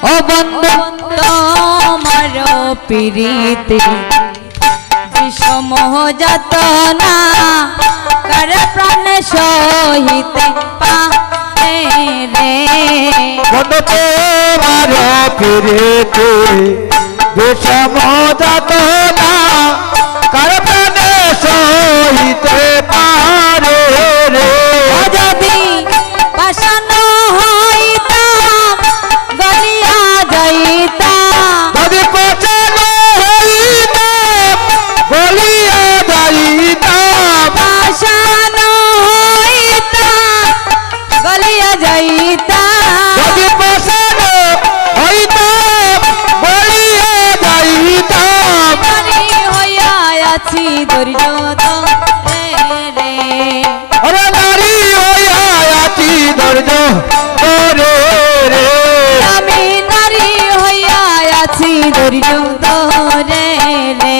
ও বন্ধু তোমার প্রীতি বিষম যাতনা কার প্রাণ সহিতে পারে রে বন্ধু তোমার প্রীতি বিষম যাতনা কার প্রাণ সহিতে পারে রে যদি পাষাণ হইতাম গলিয়া যাইতাম যদি পাষাণ হইতাম গলিয়া যাইতাম পাষাণ হইতাম গলিয়া যাইতাম যদি পাষাণ হইতাম গলিয়া যাইতাম নারী হইয়া আছি ধৈর্য রে রে ওরে নারী হইয়া আছি ধৈর্য ধরে রে আমি নারী হইয়া আছি ধৈর্য ধরে রে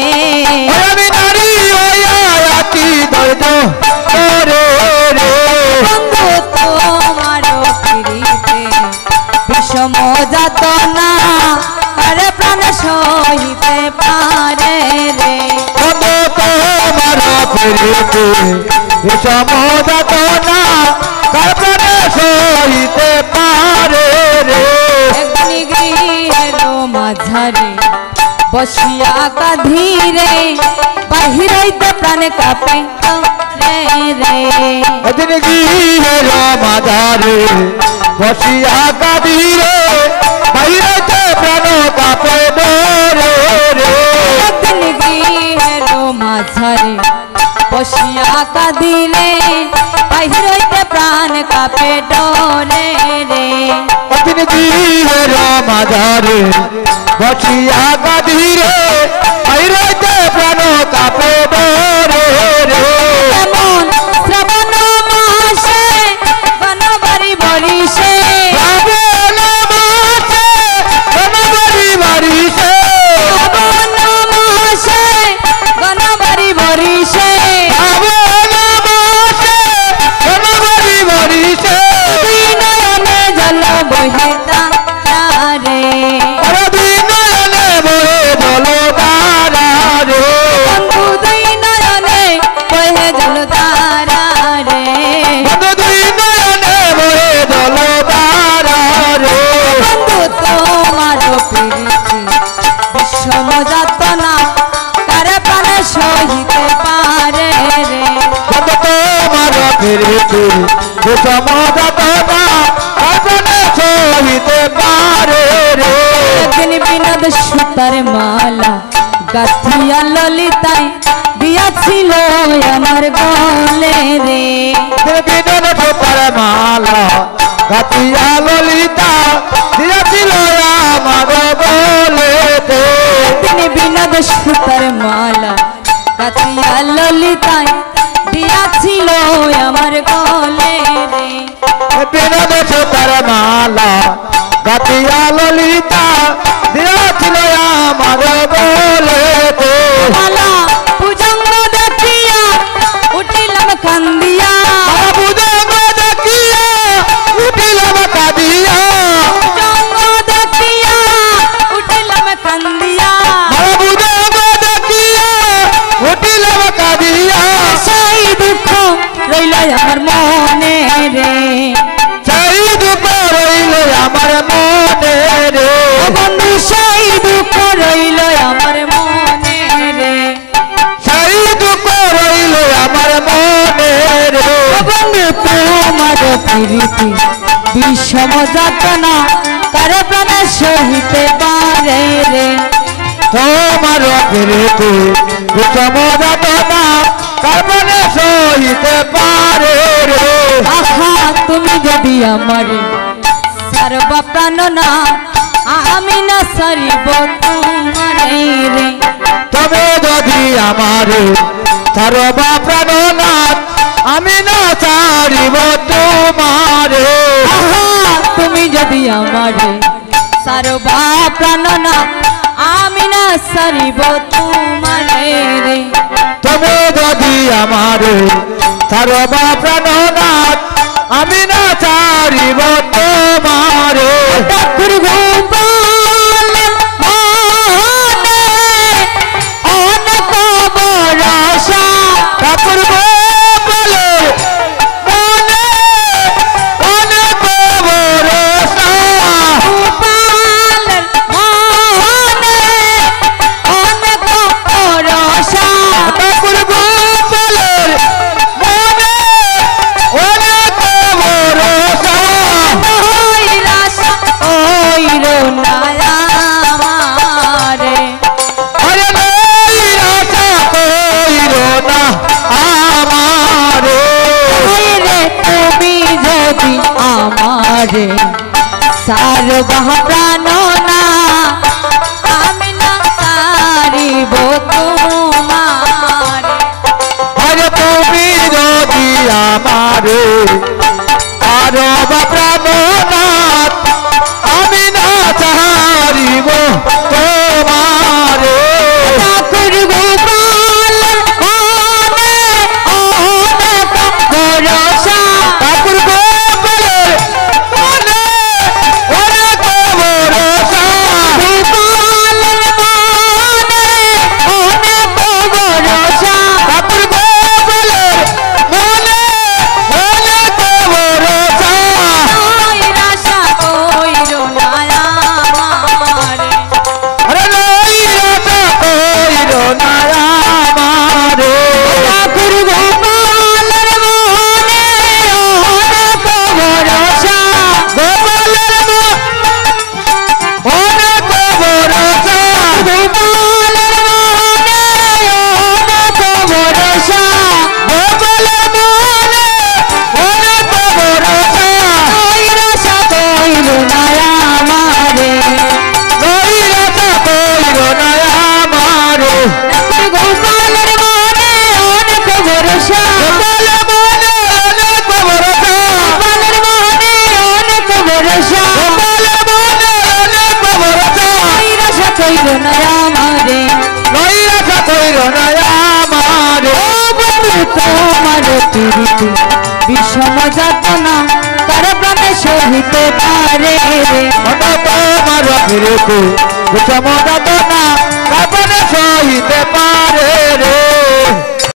আমি নারী হইয়া আছি ধৈর্য ধরে রে বন্ধু তোমার প্রীতি বিষম যাতনা কার প্রাণ সহিতে পারে রে বন্ধু তোমার প্রীতি বিষম যাতনা কার প্রাণে সহিতে পারে রে একদিন গৃহের মাঝারে বসিয়া কাঁধীরে বাহির হইতে প্রাণ কাঁপে রে রে এদিন গৃহের মাঝারে বসিয়া কাঁদিরে বাইরেতে প্রাণ কাঁপে ডরে রে একদিন গৃহের মাঝারে বসিয়া কাঁদিলে বাহির হইতে প্রাণ কাঁপে ডরে রে এদিন গৃহের মাঝারে বসিয়া কাঁদিরে বাইরেতে প্রাণ কাঁপে ডরে রে এমন শ্রাবণ মাসে বনবারি বরিশে শ্রাবণ মাসে বনবারি বারিশে শ্রাবণ মাসে বনবারি বরিশে শ্রাবণ মাসে বনবারি বারিশে দুই নয়নে জল বহে তারে আরে দুই নয়নে বহে জলধারা রে বন্ধু দুই নয়নে বহে জল তারে বন্ধু দুই নয়নে বহে জলধারা রে বন্ধু তোমার প্রীতি বিষম যাতনা কার প্রাণ সহিতে পারে রে বন্ধু তোমার প্রীতি বিষম যাতনা আপনে সহিতে পারে রে একদিন বিনোদ সুতার মালা গাথিয়া ললিতায় দিয়াছিল আমার গলে রে বিনোদ সুতার মালা গাতিয়া ললিতা দিয়াছিল আমার বলেতে একদিন বিনোদ সুতার মালা গাথিয়া ললিতায় দিয়াছিল আমার গলে রে বিনোদ সুতার মালা গাতিয়া ললিতা দিয়াছিল আমার বলেতে মালা পূজঙ্গ দেখিয়া উঠিলাম কান্দিয়া বুঝঙ্গ দেখিয়া উঠিলাম কাঁদিয়া পূজঙ্গ দেখিয়া উঠিলাম কান্দিয়া বুঝঙ্গ দেখিয়া উঠিলাম কাঁদিয়া সেই দুঃখ রইল আমার মনে রে সেই দুঃখ রইল আমার মনে রে ও বন্ধু সেই দুঃখ রইল আমার মনে রে সেই দুঃখ রইল আমার মনে রে ও বন্ধু তোমার প্রীতি বিষম যাতনা কার প্রাণ সহিতে পারে রে তোমার প্রীতি বিষম যাতনা কার্বনে সহিতে পারে রে আহা তুমি যদি আমার সারবা প্রাণ না আমি না সারিব তোমার রে তবে যদি আমার সর্বা প্রাণনাথ আমি না ছাড়িব তোমারে আহা তুমি যদি আমার সারবা প্রাণ না আমি না সারিব তোমার রে তবে যদি আমার সর্বা প্রাণনাথ আমি না ছাড়িব তোমারে ঠাকুর ঘুম বাহ প্রাণ না আমি না সারিব তোমার আরে তুমি যদি আমারে তারো বা প্রাণনাথ আমি না ছাড়িব তোমারে ঠাকুর গোপাল অনেক ভরসা ঠাকুর গোপালের মনে অনেক ভরসা গোপালের মনে অনেক ভরসা ঠাকুর গোপালের মনে অনেক ভরসা নৈরাশা কইর না আমারে আরে নৈরাশা কইর না আমারে ঠাকুর গোপালের মনে অনেক ভরসা গোপালের অনেক ভরসা গোপালের মনে অনেক ভরসা গোপালের মনে অনেক ভরসা নৈরাশা কইর না আমারে নৈরাশা কইর না আমারে গোপালের মনে অনেক ভরসা গোপালের মনে অনেক ভরসা গোপালের মনে অনেক ভরসা গোপালের মনে অনেক ভরসা নৈরাশা কইর না আমারে নৈরাশা কইর না আমারে ও বন্ধু তোমার প্রীতি বিষম যাতনা তার প্রাণে সহিতে পারে রে তোমার ফিরেতে বিষম যাতনা কাপনে সহিতে পারে রে